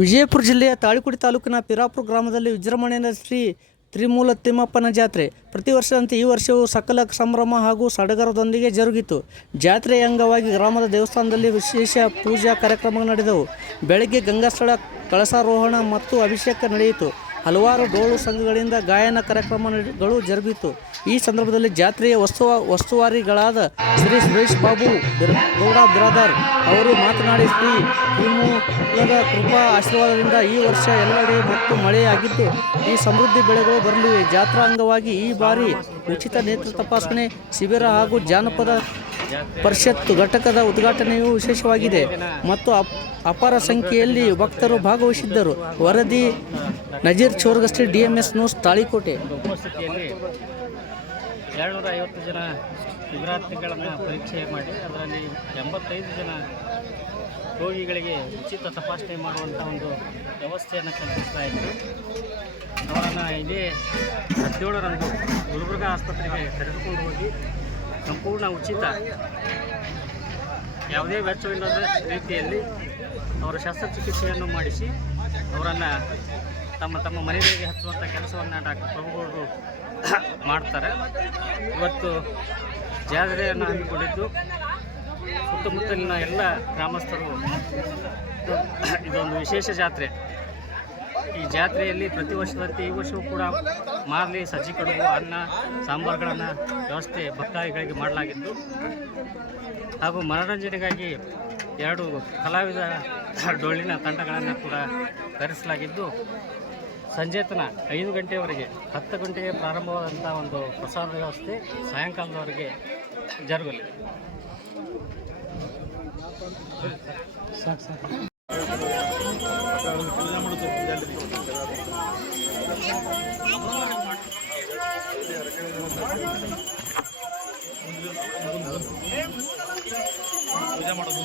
ವಿಜಯಪುರ ಜಿಲ್ಲೆಯ ತಾಳಿಕುಡಿ ತಾಲೂಕಿನ ಪಿರಾಪುರ ಗ್ರಾಮದಲ್ಲಿ ವಿಜೃಂಭಣೆಯಿಂದ ಶ್ರೀ ತ್ರಿಮೂಲ ತಿಮ್ಮಪ್ಪನ ಜಾತ್ರೆ. ಪ್ರತಿ ವರ್ಷದಂತೆ ಈ ವರ್ಷವೂ ಸಕಲ ಸಂಭ್ರಮ ಹಾಗೂ ಸಡಗರದೊಂದಿಗೆ ಜರುಗಿತು. ಜಾತ್ರೆಯ ಅಂಗವಾಗಿ ಗ್ರಾಮದ ದೇವಸ್ಥಾನದಲ್ಲಿ ವಿಶೇಷ ಪೂಜಾ ಕಾರ್ಯಕ್ರಮಗಳು ನಡೆದವು. ಬೆಳಗ್ಗೆ ಗಂಗಾಸ್ಥಳ, ಕಳಸಾರೋಹಣ ಮತ್ತು ಅಭಿಷೇಕ ನಡೆಯಿತು. ಹಲವಾರು ಡೋಳು ಸಂಘಗಳಿಂದ ಗಾಯನ ಕಾರ್ಯಕ್ರಮಗಳು ಜರುಗಿತು. ಈ ಸಂದರ್ಭದಲ್ಲಿ ಜಾತ್ರೆಯ ವಸ್ತುವ, ವಸ್ತುವಾರಿಗಳಾದ ಶ್ರೀ ಸುರೇಶ್ ಬಾಬು ಗೌಡ ಬ್ರಾದರ್ ಅವರು ಮಾತನಾಡಿ, ಶ್ರೀ ತ್ರಿಮೂಲದ ಕೃಪಾ ಆಶೀರ್ವಾದದಿಂದ ಈ ವರ್ಷ ಎಲ್ಲೆಡೆ ಮತ್ತು ಮಳೆಯಾಗಿದ್ದು, ಈ ಸಮೃದ್ಧಿ ಬೆಳೆಗಳು ಬರಲಿವೆ. ಜಾತ್ರಾ ಅಂಗವಾಗಿ ಈ ಬಾರಿ ಉಚಿತ ನೇತ್ರ ತಪಾಸಣೆ ಶಿಬಿರ ಹಾಗೂ ಜಾನಪದ ಪರಿಷತ್ತು ಘಟಕದ ಉದ್ಘಾಟನೆಯು ವಿಶೇಷವಾಗಿದೆ. ಮತ್ತು ಅಪ್- ಅಪಾರ ಸಂಖ್ಯೆಯಲ್ಲಿ ಭಕ್ತರು ಭಾಗವಹಿಸಿದ್ದರು. ವರದಿ Nazeer Chorgasti D M S Talikote. ಉಪಸ್ಥಿತಿಯಲ್ಲಿ ಏಳ್ನೂರ ಐವತ್ತು ಜನ ವಿದ್ಯಾರ್ಥಿಗಳನ್ನು ಪರೀಕ್ಷೆ ಮಾಡಿ, ಅದರಲ್ಲಿ ಎಂಬತ್ತೈದು ಜನ ರೋಗಿಗಳಿಗೆ ಉಚಿತ ತಪಾಸಣೆ ಮಾಡುವಂಥ ಒಂದು ವ್ಯವಸ್ಥೆಯನ್ನು ಕಲ್ಪಿಸ್ತಾ ಇದ್ದರು ಅವರನ್ನು ಇದೇ ಹದಿನೇಳರಂದು ಗುಲ್ಬರ್ಗ ಆಸ್ಪತ್ರೆಗೆ ಕರೆದುಕೊಂಡು ಹೋಗಿ ಸಂಪೂರ್ಣ ಉಚಿತ, ಯಾವುದೇ ವೆಚ್ಚವಿಲ್ಲದ ರೀತಿಯಲ್ಲಿ ಅವರ ಶಸ್ತ್ರಚಿಕಿತ್ಸೆಯನ್ನು ಮಾಡಿಸಿ ಅವರನ್ನು ತಮ್ಮ ತಮ್ಮ ಮನೆಗಳಿಗೆ ಹಚ್ಚುವಂಥ ಕೆಲಸವನ್ನು ಡಾಕ್ಟರ್ ಪ್ರಭುಗಳು ಮಾಡ್ತಾರೆ. ಇವತ್ತು ಜಾತ್ರೆಯನ್ನು ಹಮ್ಮಿಕೊಂಡಿದ್ದು ಸುತ್ತಮುತ್ತಲಿನ ಎಲ್ಲ ಗ್ರಾಮಸ್ಥರು. ಇದೊಂದು ವಿಶೇಷ ಜಾತ್ರೆ. ಈ ಜಾತ್ರೆಯಲ್ಲಿ ಪ್ರತಿ ವರ್ಷದಂತೆ ಈ ವರ್ಷವೂ ಕೂಡ ಮಾರಲಿ, ಸಜ್ಜಿ ಕಡುಬು, ಅನ್ನ, ಸಾಂಬಾರುಗಳನ್ನು ವ್ಯವಸ್ಥೆ ಭಕ್ತಾದಿಗಳಿಗೆ ಮಾಡಲಾಗಿತ್ತು. ಹಾಗೂ ಮನೋರಂಜನೆಗಾಗಿ ಎರಡು ಕಲಾವಿದ ಡೊಳ್ಳಿನ ತಂಡಗಳನ್ನು ಕೂಡ ಕರೆಸಲಾಗಿದ್ದು ಸಂಜೆತನ ಐದು ಗಂಟೆಯವರೆಗೆ ಹತ್ತು ಗಂಟೆಗೆ ಪ್ರಾರಂಭವಾದಂಥ ಒಂದು ಪ್ರಸಾದ ವ್ಯವಸ್ಥೆ ಸಾಯಂಕಾಲದವರೆಗೆ ಜರುಗಲಿದೆ ಪೂಜೆ ಮಾಡೋದು.